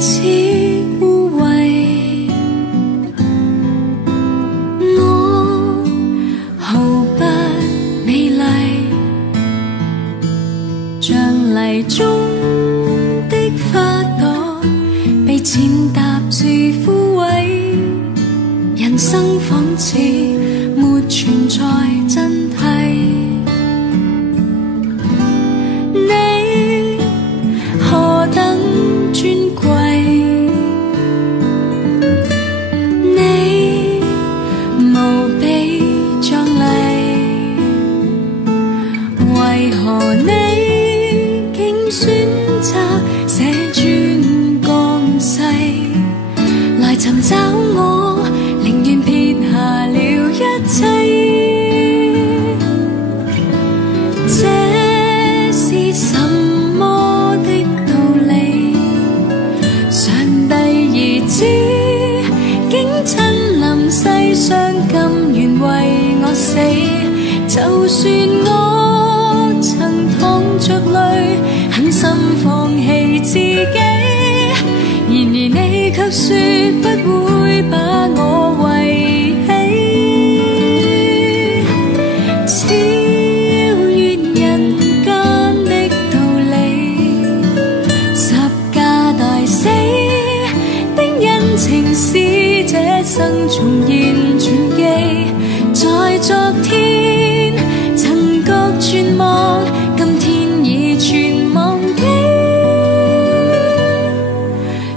此污穢，我毫不美麗，像泥中的花朵，被踐踏住枯萎，人生仿似沒存在真諦。你何等尊貴，你無比壯麗，為何你竟選擇捨尊降世來尋找我，寧願撇下了一切。這是什麼的道理？上帝兒子竟親臨世上，甘願為我死。就算我曾淌着淚，狠心放棄自己，然而你卻說不會把我遺棄。超越人間的道理，十架大死的恩情，使這生重現傳記。在昨天曾覺絕望，今天已全忘記，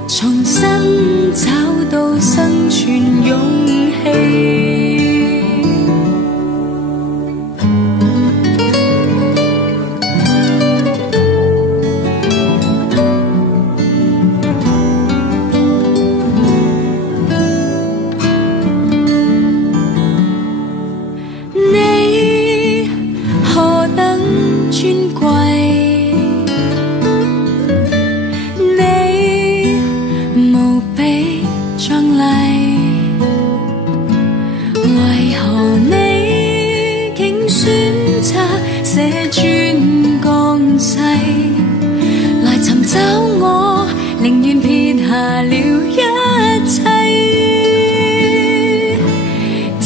重新找到生存勇氣。你何等尊貴，你無比壯麗，為何你竟選擇捨尊降世來尋找我，寧願撇下了一切。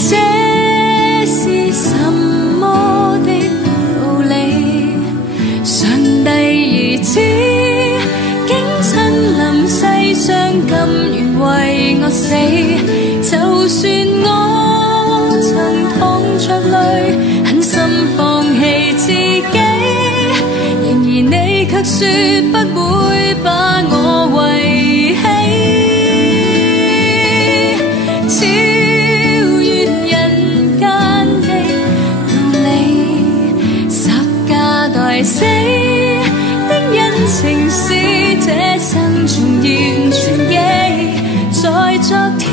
這是什麼的道理？上帝兒子竟親臨世上，甘願為我死。就算我曾淌着淚，狠心放棄自己，然而你卻說不會把我遺棄。超越人間的道理，十架大死的恩情，使這生重現傳記。在昨天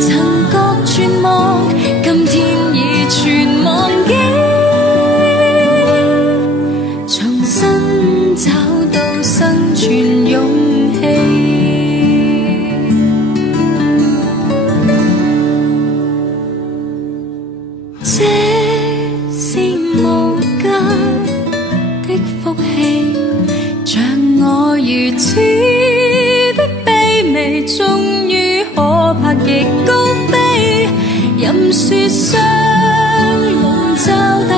曾覺絕望，今天已全忘記，重新找到生存勇氣。這是無價的福氣，像我如此的卑微，終於可拍極高飛。任雪霜籠罩大